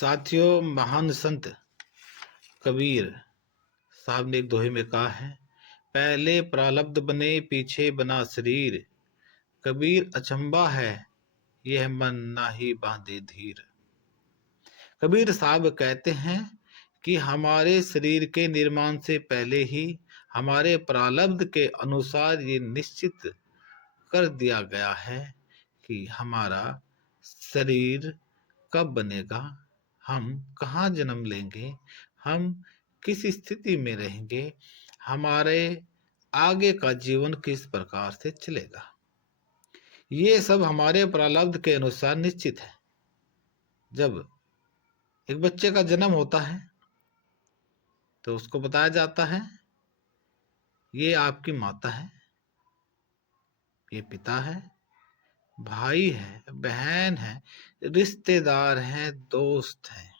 साथियों, महान संत कबीर साहब ने एक दोहे में कहा है, पहले प्रारब्ध बने पीछे बना शरीर, कबीर अचंबा है यह मन नाही बांधे धीर। कबीर साहब कहते हैं कि हमारे शरीर के निर्माण से पहले ही हमारे प्रारब्ध के अनुसार ये निश्चित कर दिया गया है कि हमारा शरीर कब बनेगा, हम कहाँ जन्म लेंगे, हम किस स्थिति में रहेंगे, हमारे आगे का जीवन किस प्रकार से चलेगा। ये सब हमारे प्रारब्ध के अनुसार निश्चित है। जब एक बच्चे का जन्म होता है तो उसको बताया जाता है, ये आपकी माता है, ये पिता है, भाई है, बहन है, रिश्तेदार हैं, दोस्त हैं।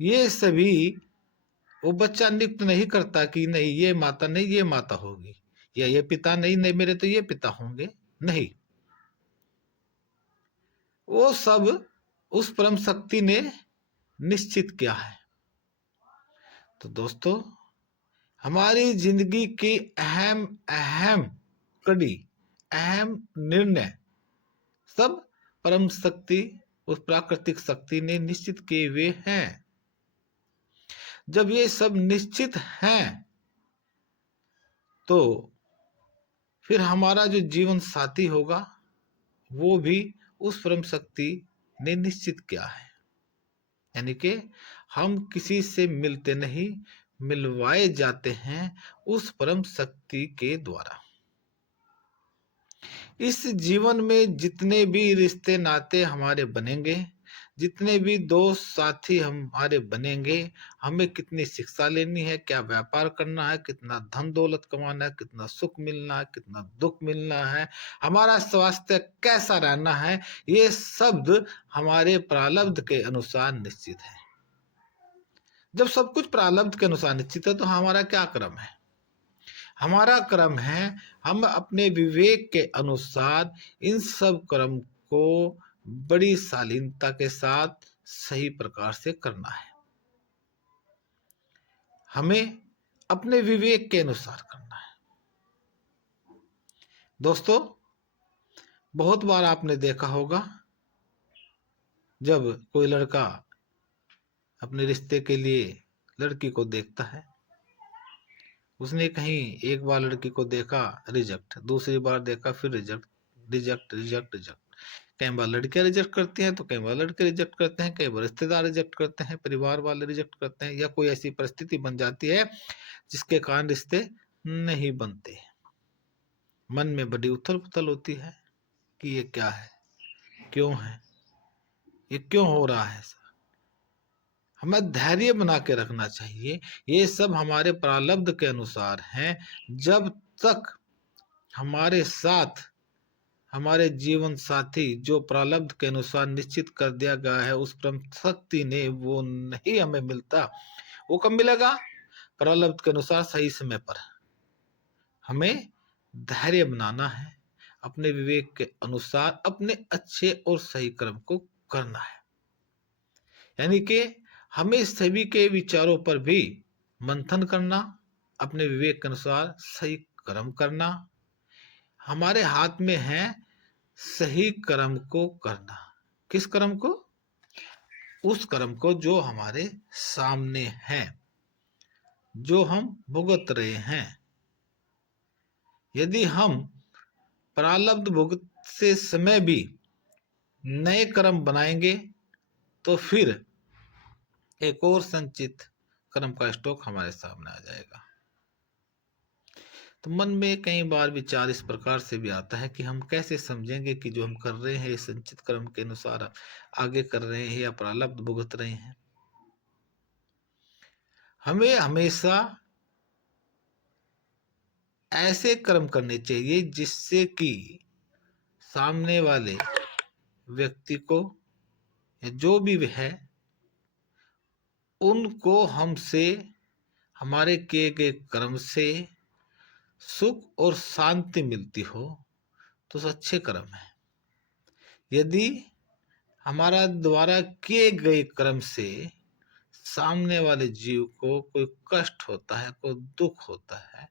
ये सभी वो बच्चा नियुक्त नहीं करता कि नहीं ये माता नहीं ये माता होगी, या ये पिता नहीं नहीं मेरे तो ये पिता होंगे। नहीं, वो सब उस परम शक्ति ने निश्चित किया है। तो दोस्तों, हमारी जिंदगी की अहम अहम कड़ी, अहम निर्णय सब परम शक्ति, उस प्राकृतिक शक्ति ने निश्चित किए हुए हैं। जब ये सब निश्चित हैं तो फिर हमारा जो जीवन साथी होगा वो भी उस परम शक्ति ने निश्चित किया है। यानी कि हम किसी से मिलते नहीं, मिलवाए जाते हैं उस परम शक्ति के द्वारा। इस जीवन में जितने भी रिश्ते नाते हमारे बनेंगे, जितने भी दोस्त साथी हमारे बनेंगे, हमें कितनी शिक्षा लेनी है, क्या व्यापार करना है, कितना धन दौलत कमाना है, कितना सुख मिलना है, कितना दुख मिलना है, हमारा स्वास्थ्य कैसा रहना है, ये शब्द हमारे प्रारब्ध के अनुसार निश्चित है। जब सब कुछ प्रारब्ध के अनुसार निश्चित है तो हमारा क्या क्रम है? हमारा क्रम है हम अपने विवेक के अनुसार इन सब कर्म को बड़ी शालीनता के साथ सही प्रकार से करना है। हमें अपने विवेक के अनुसार करना है। दोस्तों, बहुत बार आपने देखा होगा जब कोई लड़का अपने रिश्ते के लिए लड़की को देखता है, उसने कहीं एक बार लड़की को देखा रिजेक्ट, दूसरी बार देखा फिर रिजेक्ट रिजेक्ट रिजेक्ट रिजेक्ट। कई बार लड़कियां रिजेक्ट करती हैं तो कई बार लड़के रिजेक्ट करते हैं, कई बार रिश्तेदार रिजेक्ट करते हैं, परिवार वाले रिजेक्ट करते हैं, या कोई ऐसी परिस्थिति बन जाती है जिसके कारण रिश्ते नहीं बनते। मन में बड़ी उथल पुथल होती है कि ये क्या है, क्यों है, ये क्यों हो रहा है। हमें धैर्य बना के रखना चाहिए। ये सब हमारे प्रारब्ध के अनुसार हैं। जब तक हमारे साथ हमारे जीवन साथी जो प्रारब्ध के अनुसार निश्चित कर दिया गया है उस परम शक्ति ने, वो नहीं हमें मिलता। वो कब मिलेगा? प्रारब्ध के अनुसार सही समय पर। हमें धैर्य बनाना है, अपने विवेक के अनुसार अपने अच्छे और सही कर्म को करना है। यानी कि हमें सभी के विचारों पर भी मंथन करना, अपने विवेक के अनुसार सही कर्म करना। हमारे हाथ में है सही कर्म को करना। किस कर्म को? उस कर्म को जो हमारे सामने है, जो हम भुगत रहे हैं। यदि हम प्रारब्ध भुगत से समय भी नए कर्म बनाएंगे तो फिर एक और संचित कर्म का स्टॉक हमारे सामने आ जाएगा। तो मन में कई बार विचार इस प्रकार से भी आता है कि हम कैसे समझेंगे कि जो हम कर रहे हैं संचित कर्म के अनुसार आगे कर रहे हैं या प्रारब्ध भुगत रहे हैं। हमें हमेशा ऐसे कर्म करने चाहिए जिससे कि सामने वाले व्यक्ति को या जो भी है उनको हमसे, हमारे किए गए कर्म से सुख और शांति मिलती हो तो अच्छे कर्म है। यदि हमारा द्वारा किए गए कर्म से सामने वाले जीव को कोई कष्ट होता है, कोई दुख होता है,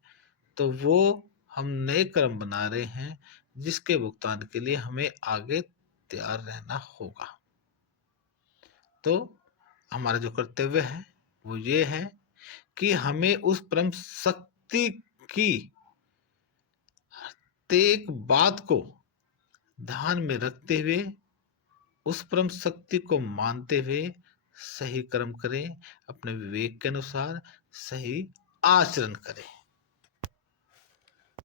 तो वो हम नए कर्म बना रहे हैं जिसके भुगतान के लिए हमें आगे तैयार रहना होगा। तो हमारा जो कर्तव्य है वो ये है कि हमें उस परम शक्ति की प्रत्येक बात को ध्यान में रखते हुए, उस परम शक्ति को मानते हुए सही कर्म करें, अपने विवेक के अनुसार सही आचरण करें।